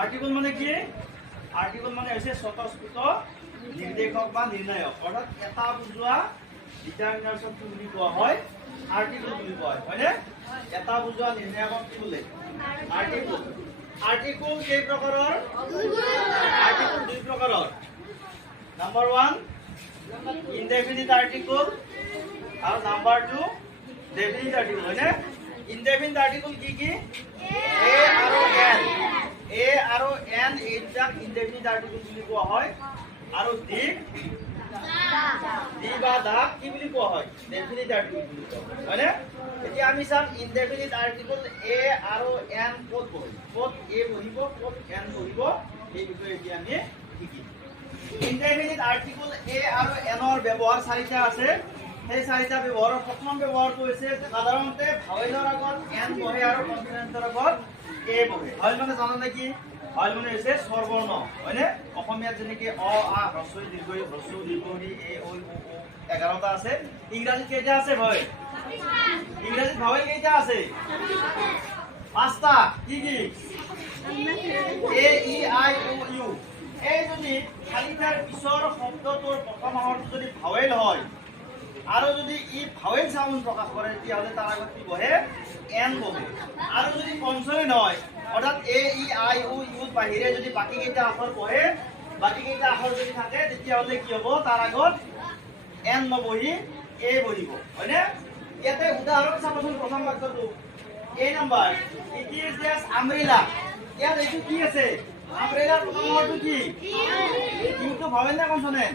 Article মানে কি? Article মানে হৈছে স্বতঃস্ফূৰ্ত নিৰ্দেশক বা নিৰ্ণায়ক, অৰ্থাৎ এটা বুজোৱা ডিটাৰমিনাৰ্ছক কি বুলি কোৱা হয়? আৰ্টিকল বুলি কোৱা হয়, হয়নে? এটা বুজোৱা নিৰ্ণায়কক কি বোলে? আৰ্টিকল। আৰ্টিকল কেই প্ৰকাৰৰ? আৰ্টিকল দুই প্ৰকাৰৰ। নাম্বাৰ 1 ইনডেফিনিট আৰ্টিকল আৰু নাম্বাৰ 2 ডেফিনিট আৰ্টিকল, হয়নে? ইনডেফিনিট আৰ্টিকল কি কি? এ আৰু এন। এ আৰু এন এইবিলাক ইনডেফিনিট আৰ্টিকল বুলি কোৱা হয়, আৰু ডি বা দা কি বুলি কোৱা হয়? ডেফিনিট আৰ্টিকল বুলি কোৱা হয়, হয়নে? এতিয়া আমি চাম ইনডেফিনিট আৰ্টিকল এ আৰু এন ক'ত বহিব, ক'ত এ বহিব, ক'ত এন বহিব, এই বিষয়ে এতিয়া আমি শিকিম। ইনডেফিনিট আৰ্টিকল এ আৰু এনৰ ব্যৱহাৰ চাৰিটা আছে। সেই চাৰিটা ব্যৱহাৰৰ প্ৰথম ব্যৱহাৰটো হৈছে সাধাৰণতে ভাৱেলৰ আগত এন বহে আৰু কনসোনেন্টৰ আগত এ বহে। ভাৱেল মানে জানা নেকি? ভাৱেল মানে হৈছে স্বৰবৰ্ণ, হয়নে? অসমীয়াত যেনেকে অ, আ, হ্ৰস্ব ই, দীৰ্ঘ ই, হ্ৰস্ব উ, দীৰ্ঘ ই, এ, ঐ, ও, 11টা আছে। ইংৰাজীত কেইটা আছে ভাৱেল? ইংৰাজীত ভাৱেল কেইটা আছে? 5টা। কি কি? এ, ই, আই, ও, ইউ। এই যদি চাৰিটাৰ পিছৰ শব্দটোৰ প্ৰথম আখৰটো যদি ভাৱেল হয় আৰু যদি ই ভাৱেল সাউন্ড প্ৰকাশ কৰে, তেতিয়াহ'লে তাৰ আগত কি বহে? এন বহে। আৰু যদি কনসোনেন্ট হয়, অৰ্থাৎ এ, ই, আই, ও, ইউৰ বাহিৰে যদি বাকী কেইটা আখৰ বহে, বাকী কেইটা আখৰ যদি থাকে, তেতিয়াহ'লে কি হ'ব? তাৰ আগত এন নবহি এ বহিব, হয়নে? ইয়াতে উদাহৰণ চাবচোন প্ৰথম বাক্যটো। A number, it is just umbrella. ইয়াত এইটো কি আছে? আমব্ৰেলাৰ প্ৰথম আখৰটো কি? ইউটো ভাৱেল নে কনসোনেন্ট?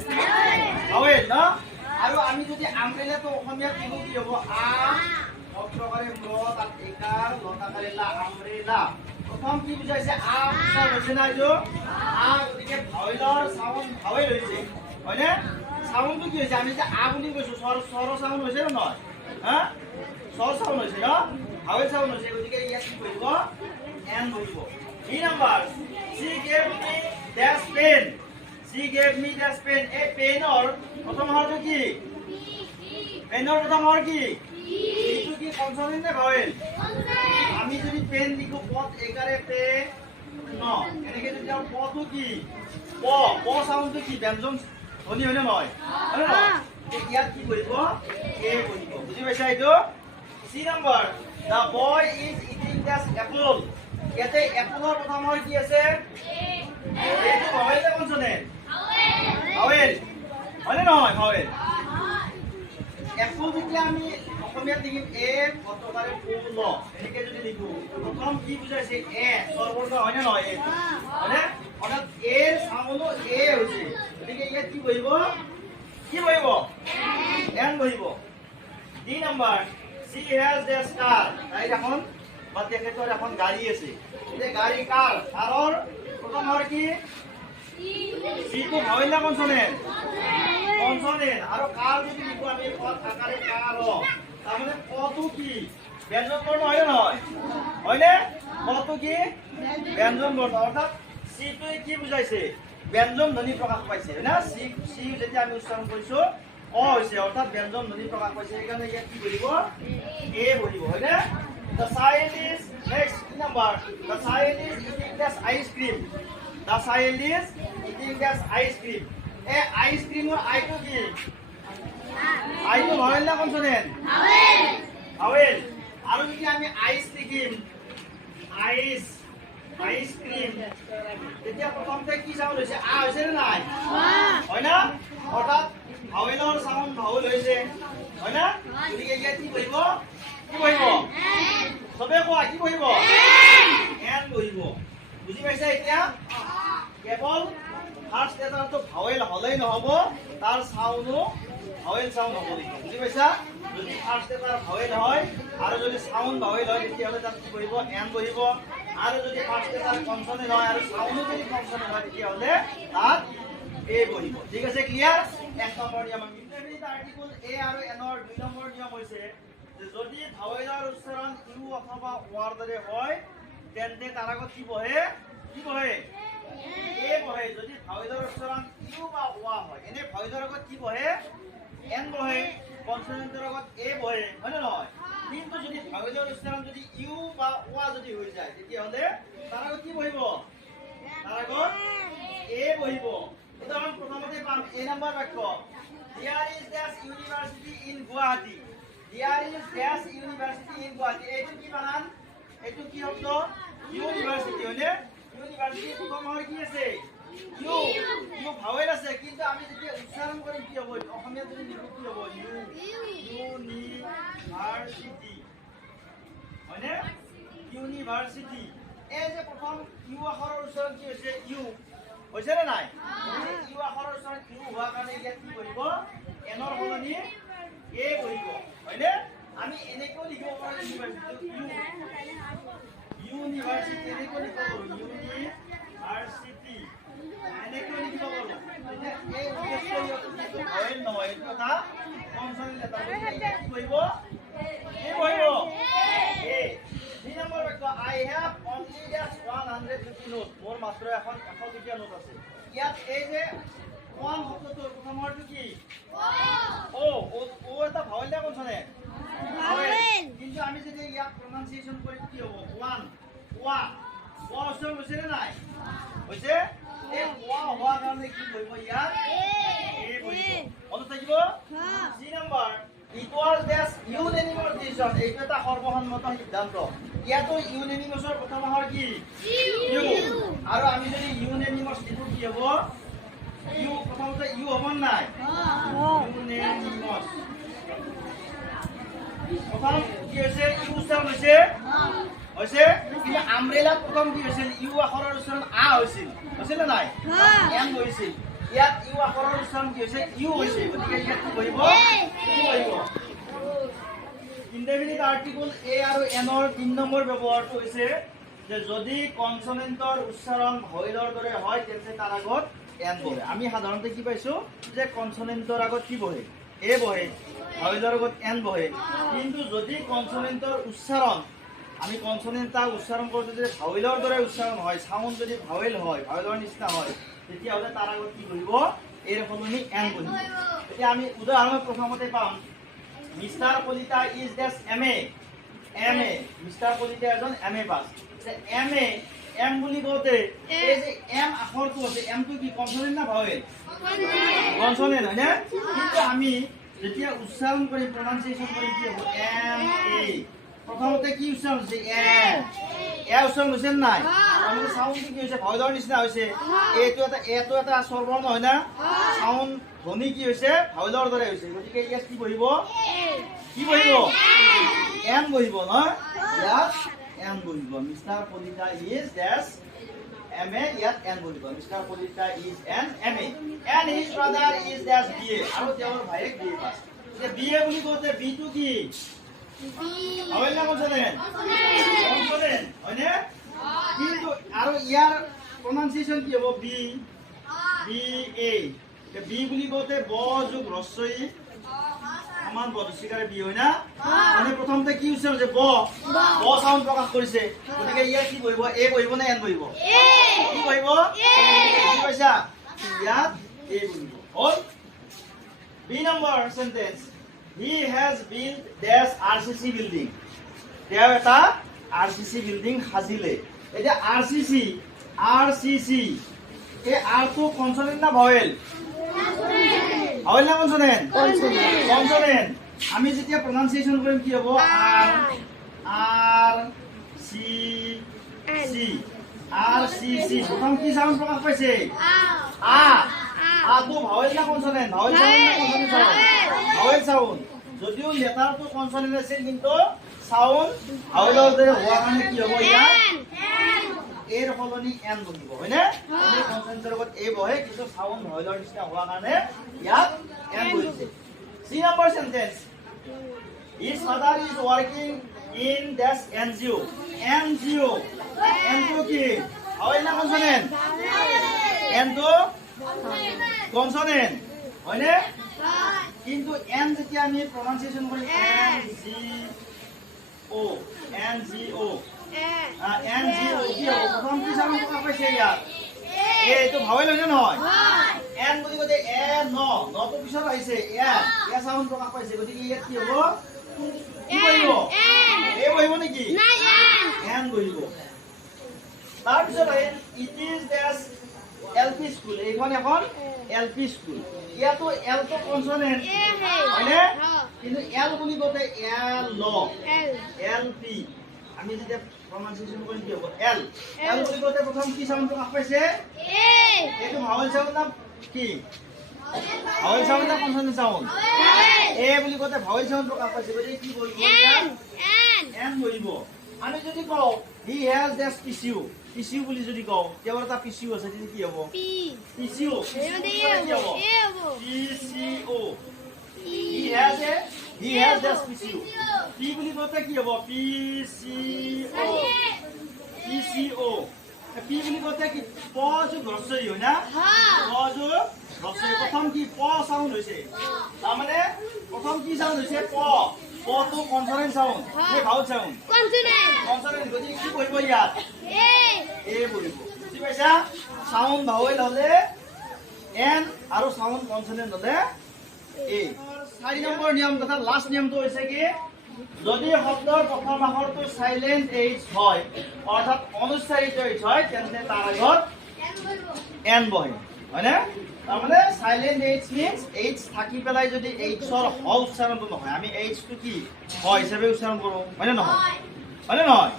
ভাৱেল ন? আৰু আমি যদি আমব্ৰেলাটো অসমীয়াত লিখো কি হ'ব? আ অক্ষৰে ম, তাত একাৰ, লতাকাৰে লা, আমব্ৰেলা। প্ৰথম কি বুজাইছে? আ উচ্চাৰণ হৈছে না এইটো? আ, গতিকে ভাৱেলৰ সাউন্ড ভাৱেল হৈছে, হয়নে? সাউন্ডটো কি হৈছে? আমি যে আ বুলি কৈছো, স্বৰ সাউন্ড হৈছে নে নহয়? হা? স্বৰ সাউন্ড হৈছে ন? ভাৱেল সাউন্ড হৈছে, গতিকে ইয়াত কি কৰিব? এন বহিব। B number, she gave me dash pen. She gave me dash pen. এই পেনৰ প্ৰথম আখৰটো কি? পেনৰ প্ৰথম আখৰ কি? এইটো কি কনসোনেন্ট নে ভাৱেল? আমি যদি পেন লিখো পদ একাৰে পে ন, এনেকে যদি আৰু পটো কি? প, প সাউন্ডটো কি? ব্যঞ্জন ধ্বনি হয়নে নহয়? হয়নে নহয়? ইয়াত কি কৰিব? এ বহিব। বুজি পাইছা এইটো? সি number, the boy is eating the apple. ইয়াতে এপলৰ প্ৰথম আখৰ কি আছে? এইটো ভাৱেল নে কনসোনেন্ট? ভাৱেল, হয়নে নহয়? ভাৱেল। এপল যেতিয়া আমি অসমীয়াত লিখিম এ কতকাৰে পূৰ্ণ, এনেকে যদি লিখো, প্ৰথম কি বুজাইছে? এ স্বৰবৰ্ণ, হয়নে নহয়? এ, হয়নে? অৰ্থাৎ এৰ সাউন্ডো এ হৈছে, গতিকে ইয়াত কি বহিব? কি বহিব? এন বহিব। D number, she has this car. তাইৰ এখন বা তেখেতৰ এখন গাড়ী আছে। এই গাড়ী কাৰ? কাৰৰ প্ৰথম আখৰ কি? সিটো ভাৱেল না কনসোনেন্ট? কনসোনেন্ট। আৰু কার যদি লিখো আমি পদ আকারে কার, তার মানে কত কি? ব্যঞ্জন বর্ণ হয় না নয়? হয়নে? কত কি? ব্যঞ্জন বর্ণ। অর্থাৎ সিটো কি বুঝাইছে? ব্যঞ্জন ধ্বনি প্রকাশ পাইছে, হয় না? সি সি যেতিয়া আমি উচ্চারণ কৰিছো অ হৈছে, অৰ্থাৎ ব্যঞ্জন ধ্বনি প্ৰকাশ পাইছে, এইকাৰণে ইয়াত কি বহিব? এ বহিব, হয়নে? The child is next number. The child is eating this ice cream. The child is eating this ice cream. এ আইসক্ৰিমৰ আইটো কি? আইটো ভাৱেল না কনসোনেন্ট? ভাৱেল। ভাৱেল। আৰু যদি আমি আইস লিখিম, আইস, আইসক্ৰিম, তেতিয়া প্ৰথমতে কি সাউন্ড হৈছে? আ হৈছে নে নাই? হয় না? অৰ্থাৎ ভাৱেলৰ সাউন্ড ভাৱেল হৈছে, হয় না? গতিকে ইয়াত কি বহিব? কি বহিব? সবে কোৱা, কি বহিব? এন বহিব। বুজি পাইছা এতিয়া? কেৱল ফাৰ্স্ট লেটাৰটো ভাৱেল হলেই নহব, তাৰ সাউন্ডও ভাৱেল সাউন্ড হ'ব লাগিব। বুজি পাইছা? যদি ফাৰ্স্ট লেটাৰ ভাৱেল হয় আৰু যদি সাউন্ড ভাৱেল হয়, তেতিয়াহ'লে তাত কি বহিব? এন বহিব। আৰু যদি ফাৰ্স্ট লেটাৰ কনসোনেন্ট হয় আৰু সাউন্ডও যদি কনসোনেন্ট হয়, তেতিয়াহ'লে তাত এ বহিব। ঠিক আছে, ক্লিয়াৰ? এক নম্বৰ নিয়ম। ইনডেফিনিট আৰ্টিকল এ আৰু এনৰ 2 নম্বৰ নিয়ম হৈছে যে যদি ভাৱেলৰ উচ্চাৰণ ইউ অথবা ওৰ দৰে হয়, তেন্তে তাৰ আগত কি বহে? কি বহে? এ বহে। যদি ভাৱেলৰ উচ্চাৰণ ইউ বা ওয়া হয়, এনে ভাৱেলৰ আগত কি বহে? এন বহে। কনসোনেন্টৰ আগত এ বহে, হয় নে নহয়? কিন্তু যদি ভাৱেলৰ উচ্চাৰণ যদি ইউ বা ওয়া যদি হৈ যায়, তেতিয়াহ'লে তাৰ আগত কি বহিব? বহিব এটা আমি প্ৰথমতে পাম এ নম্বৰ বাক্য There is this university in Guwahati. There is this university in Guwahati. এইটো কি বানান এইটো কি শব্দ ইউনিভাৰ্সিটি হয়নে ইউনিভাৰ্সিটি প্ৰথমৰ কি আছে ইউ ইউ ভাৱেল আছে কিন্তু আমি যেতিয়া উচ্চাৰণ কৰিম কি হ'ব অসমীয়া যদি লিখো কি হ'ব ইউনিভাৰ্সিটি হয়নে ইউনিভাৰ্সিটি এই যে প্ৰথম ইউ আখৰৰ উচ্চাৰণ কি হৈছে ইউ হৈছে নে নাই ইউ আখৰৰ উচ্চাৰণ ইউ হোৱাৰ কাৰণে ইয়াত কি কৰিব এনৰ সলনি এ বহিব হয়নে আমি এনেকৈ লিখিব পাৰো ইউনিভাৰ্সিটি এনেকৈ লিখিব পাৰো ইউনিভাৰ্সিটি এনেকৈ লিখিব পাৰো এই উদ্দেশ্য হয় নহয় এইটো এটা কনসোনেন্ট লেটাৰ কি বহিব এ বহিব এ 3 নম্বৰ বাক্য I have only just 150 note মোৰ মাত্ৰ এখন 100 টকীয়া নোট আছে ইয়াত এই যে ওয়ান শব্দটোৰ প্ৰথম অৰ্থ কি ও এটা ভাৱেল নে কনসোনেন্ট ভাৱেল কিন্তু আমি যদি ইয়াক প্ৰনাউন্সিয়েশন কৰি কি হ'ব ওয়ান ওয়া ওয়া উচ্চাৰণ হৈছে নে নাই হৈছে এই ওয়া হোৱাৰ কাৰণে কি বহিব ইয়াত এ বহিব মনত থাকিব 3 number It was this unanimous decision. এইটো এটা সৰ্বসন্মত সিদ্ধান্ত ইয়াতো ইউনানিমাছৰ প্ৰথম আখৰ কি ইউ আৰু আমি যদি ইউনানিমাছ লিখো কি হ'ব ইউ প্ৰথমতে ইউ হ'ব নাই ইউনানিমাছ প্ৰথম কি হৈছে ইউ উচ্চাৰণ হৈছে কিন্তু আমব্ৰেলা প্ৰথম কি হৈছিল ইউ আখৰৰ উচ্চাৰণ আ হৈছিল হৈছিল নে নাই এম হৈছিল ইয়াত ইউ আখৰৰ উচ্চাৰণ কি হৈছে ইউ হৈছে গতিকে ইয়াত কি বহিব ইউ বহিব ইনডেফিনিট আৰ্টিকল এ আৰু এনৰ 3 নম্বৰ ব্যৱহাৰটো হৈছে যে যদি কনসোনেন্টৰ উচ্চাৰণ ভাৱেলৰ দৰে হয় তেন্তে তাৰ আগত এন বহে আমি সাধাৰণতে কি পাইছো যে কনসোনেন্টৰ আগত কি বহে এ বহে ভাৱেলৰ আগত এন বহে কিন্তু যদি কনসোনেন্টৰ উচ্চাৰণ আমি কনসোনেন্টটা উচ্চাৰণ কৰোতে যদি ভাৱেলৰ দৰে উচ্চাৰণ হয় সাউন্ড যদি ভাৱেল হয় ভাৱেলৰ নিচিনা হয় তেতিয়া হলে তাৰ আগত কি বহিব এৰ সলনি এন বহিব এতিয়া আমি উদাহৰণ প্ৰথমতে পাম mister Kalita is this MA mister Kalita এজন এমএ পাস এমএ এম বুলি কওতে এই যে এম আখৰটো আছে এমটো কি কনসোনেন্ট না ভাৱেল কনসোনেন্ট হয় না কিন্তু আমি যেতিয়া উচ্চাৰণ কৰি প্ৰনাউন্সিয়েশন কৰি কি হ'ব এম এ প্ৰথমতে কি উচ্চাৰণ হৈছে এ উচ্চাৰণ হৈছে নাই আমি সাউন্ড কি হৈছে ভাৱেলৰ নিচিনা হৈছে এটো এটা স্বৰবৰ্ণ হয় না সাউন্ড ধ্বনি কি হৈছে ভাৱেলৰ দৰে হৈছে গতিকে ইয়াত কি বহিব এন বহিব ন ইয়াত এন বহিব mister Kalita is this MA ইয়াত এন বহিব mister Kalita is an MA and his brother is this BA আৰু তেওঁৰ ভাইয়েক বিএ পাস যে বিএ বুলি কওতে বি টু কি ভাৱেল না কনসোনেন্ট হয়নে কিন্তু আৰু ইয়াৰ প্ৰনাউন্সিয়েশন কি হ'ব বি এ বি বুলি কওতে ব যোগ হ্ৰস্বই সমান বদস্বীকাৰে বি হয় না মানে প্ৰথমতে কি উচ্চাৰণ হৈছে ব সাউন্ড প্ৰকাশ কৰিছে গতিকে ইয়াত কি বহিব এ বহিব নে এন বহিব কি বহিব কি কৈছা ইয়াত এ বহিব হ'ল B number sentence he has build this RCC building তেওঁ এটা আৰসিসি বিল্ডিং সাজিলে এতিয়া আৰসিসি এই আৰটো কনসোনেন্ট না ভাৱেল ভাৱেল না কনসোনেন্ট আমি যেতিয়া প্ৰনাউন্সিয়েশন কৰিম কি হ'ব আৰ সি প্ৰথম কি সাউন্ড প্ৰকাশ পাইছে আটো ভাৱেল না কনসোনেন্ট ভাৱেল সাউন্ড যদিও লেটাৰটো কনসোনেন্ট আছিল কিন্তু সাউন্ড ভাৱেলৰ দৰে হোৱাৰ কাৰণে কি হ'ব ইয়াত এৰ সলনি এন বহিব হয়নে এই কনসোনেন্টৰ লগত এ বহে কিন্তু সাউন্ড ভাৱেলৰ নিচিনা হোৱাৰ কাৰণে ইয়াত এন বহিছে C number sentence His father is working in this NGO. NGO কি ভাৱেল না কনসোনেন্ট এনটো কনসোনেন্ট হয়নে কিন্তু এন যেতিয়া আমি প্ৰনাউন্সিয়েশন কৰিম NGO কি হ'ব প্ৰথম কি সাউন্ড প্ৰকাশ পাইছে ইয়াত এইটো ভাৱেল হয় নহয় এন বুলি কওতে এ নটো পিছত আহিছে এ সাউন্ড প্ৰকাশ পাইছে গতিকে ইয়াত কি হ'ব কি বহিব এ বহিব নেকি এন বহিব তাৰপিছত it is this LP LP school, এইখন এখন এলপি স্কুল। ইয়াতো এলটো কনসনেন্ট হয়নে, কিন্তু এল বুলি কওঁতে এল এলপি আমি যেতিয়া প্রনাউন্সিয়েশন কৰিম কি হ'ব এল এল বুলি কওঁতে প্ৰথম কি সাউন্ড প্ৰকাশ পাইছে এইটো ভাৱেল সাউন্ড না কি ভাৱেল সাউন্ড না কনসনেন্ট সাউন্ড এ বুলি কওঁতে ভাৱেল সাউন্ড প্ৰকাশ পাইছে গতিকে কি কৰিব এন বহিব। আমি যদি কওঁ হি হ্যাজ দিস পিচিউ পিচিউ বুলি যদি কওঁ তেওঁৰ এটা পিচিউ আছে তেতিয়া কি হ'ব পিচিউ কি হ'ব পিচিউ he has this PCO P বুলি কওঁতে কি হ'ব PCO PCO P বুলি কওঁতে কি প যো গ্ৰছৰী হয় না প যো গ্ৰছৰী প্ৰথম কি প সাউন্ড হৈছে তাৰমানে প্ৰথম কি সাউন্ড হৈছে প প তো কনসনেন্ট সাউন্ড নে ভাৱেল সাউন্ড কনসনেন্ট গতি কি বহিব ইয়াত এ বহিব বুজি পাইছা সাউন্ড ভাৱেল হলে এন আৰু সাউন্ড কনসনেন্ট হলে এ 4 নম্বৰ নিয়ম তথা লাষ্ট নিয়মটো হৈছে কি যদি শব্দৰ প্ৰথম আখৰটো সাইলেন্ট এইচ হয় অৰ্থাৎ অনুচ্চাৰিত এইচ হয় তেন্তে তাৰ আগত এন বহে হয়নে তাৰমানে সাইলেন্ট এইচ মিন্স এইচ থাকি পেলাই যদি এইচৰ হ উচ্চাৰণটো নহয় আমি এইচ টো কি হ হিচাপে উচ্চাৰণ কৰো হয়নে নহয় হয়নে নহয়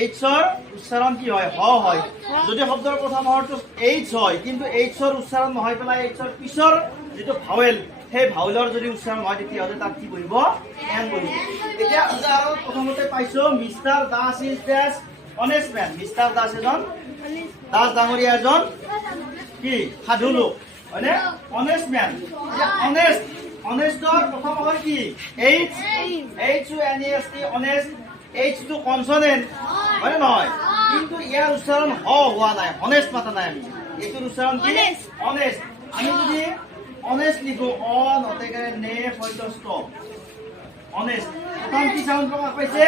এইচৰ উচ্চাৰণ কি হয় হ হয় যদি শব্দৰ প্ৰথম আখৰটো এইচ হয় কিন্তু এইচৰ উচ্চাৰণ নহয় পেলাই এইচৰ পিছৰ যেটো ভাৱেল সেই ভাৱেলৰ যদি উচ্চাৰণ হয় তেতিয়া হলে তাত কি বহিব এন বহিব। এতিয়া উদাহৰণ প্ৰথমতে পাইছো mister Das is dash honest man mister Das এজন দাস ডাঙৰীয়া এজন কি সাধু লোক হয়নে অনেষ্ট ম্যান অনেষ্ট অনেষ্টৰ প্ৰথম আখৰ কি H H O N S T honest H টো কনসনেন্ট হয়নে নহয় কিন্তু ইয়াৰ উচ্চাৰণ হ হোৱা নাই অনেষ্ট মাতা নাই আমি এইটোৰ উচ্চাৰণ কি অনেষ্ট আমি যদি honest লিখো অন অতেকাৰে নে ফয়টো স্টপ honest প্ৰথম কি সাউন্ড প্ৰকাশ পাইছে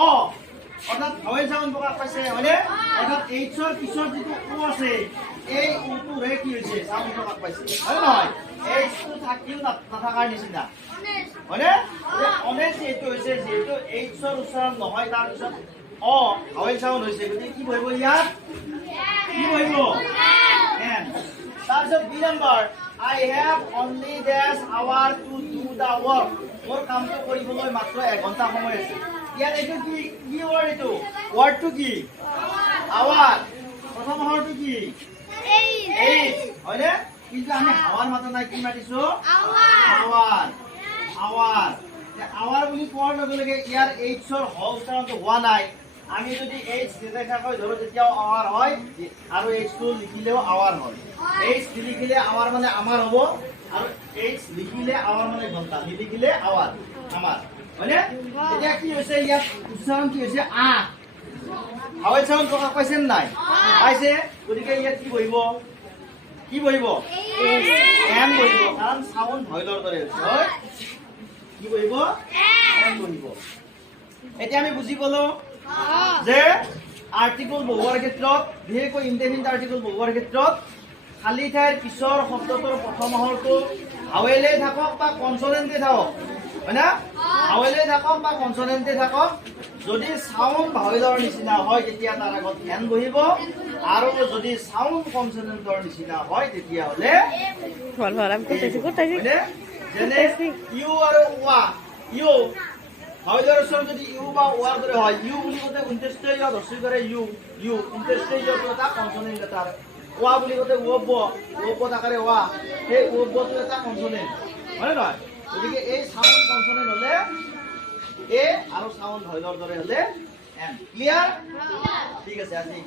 অ অৰ্থাৎ ভাৱেল সাউন্ড প্ৰকাশ পাইছে হয়নে অৰ্থাৎ এইচৰ পিছৰ যেটো ও আছে এই ওটো ৰে কি হৈছে সাউন্ড প্ৰকাশ পাইছে হয় নহয় এইচ টো থাকিও নাথাকাৰ নিচিনা হয়নে honest এইটো হৈছে যেটো এইচৰ উচ্চাৰণ নহয় তাৰ পিছত অ ভাৱেল সাউন্ড হৈছে গতিকে কি বহিব ইয়াত কি বহিব এন তাৰপিছত B number I have only this hour to do the work. মোৰ কামটো কৰিবলৈ মাত্ৰ 1 ঘণ্টা সময় আছে। ইয়াত এইটো কি কি ওয়াৰ্ড এইটো? ওয়াৰ্ডটো কি? আৱাৰ। প্ৰথম আখৰটো কি? এইচ। হয়নে? কিন্তু আমি আৱাৰ মাতা নাই কি মাতিছো? আৱাৰ। আৱাৰ। আৱাৰ বুলি কোৱাৰ লগে লগে ইয়াৰ এইচৰ হ উচ্চাৰণটো হোৱা নাই। আমি যদি এইচ নিৰ্দেশাকৈ ধৰো তেতিয়াও আৱাৰ হয় আৰু এইচ টো লিখিলেও আৱাৰ হয় এইচ লিখিলে আৱাৰ মানে আমাৰ হ'ব আৰু এইচ লিখিলে আৱাৰ মানে ঘন্টা লিখিলে আৱাৰ আমাৰ হয়নে এতিয়া কি হৈছে ইয়াত উচ্চাৰণ কি হৈছে আ ভাৱেল সাউন্ড প্ৰকাশ পাইছে নাই পাইছে গতিকে ইয়াত কি বহিব এন বহিব কাৰণ সাউন্ড ভাৱেলৰ দৰে হয় কি বহিব এন বহিব এতিয়া আমি বুজি পালো যে আৰ্টিকল বহুৱাৰ ক্ষেত্ৰত বিশেষকৈ ইনডেফিনিট আৰ্টিকল বহুৱাৰ ক্ষেত্ৰত খালি ঠাইৰ পিছৰ শব্দটোৰ প্ৰথম আখৰটো ভাৱেলে থাকক বা কনসনেন্টে থাকক হয়না ভাৱেলে থাকক বা কনসনেন্টে থাকক যদি সাউন্ড ভাৱেলৰ নিচিনা হয় তেতিয়া তাৰ আগত এন বহিব আৰু যদি সাউন্ড কনসনেন্টৰ নিচিনা হয় তেতিয়া হলে যেনে ইউ আৰু ওয়া ইউ ভাৱেলৰ ওচৰত যদি ইউ বা ওৱাৰ দৰে হয় ইউ বুলি কওঁতে ইন্টাৰেষ্টে হস্যই কৰে ইউ ইউ ইন্টাৰেষ্টে এটা কনসনেন্ট এটা ওয়া বুলি কওঁতে ওব আকাৰে ওয়া সেই ওবটো এটা কনসনেন্ট হয় নহয় গতিকে এই সাউন্ড কনসনেন্ট হলে এ আৰু সাউন্ড ভাৱেলৰ দৰে হলে এন ক্লিয়াৰ ঠিক আছে আজি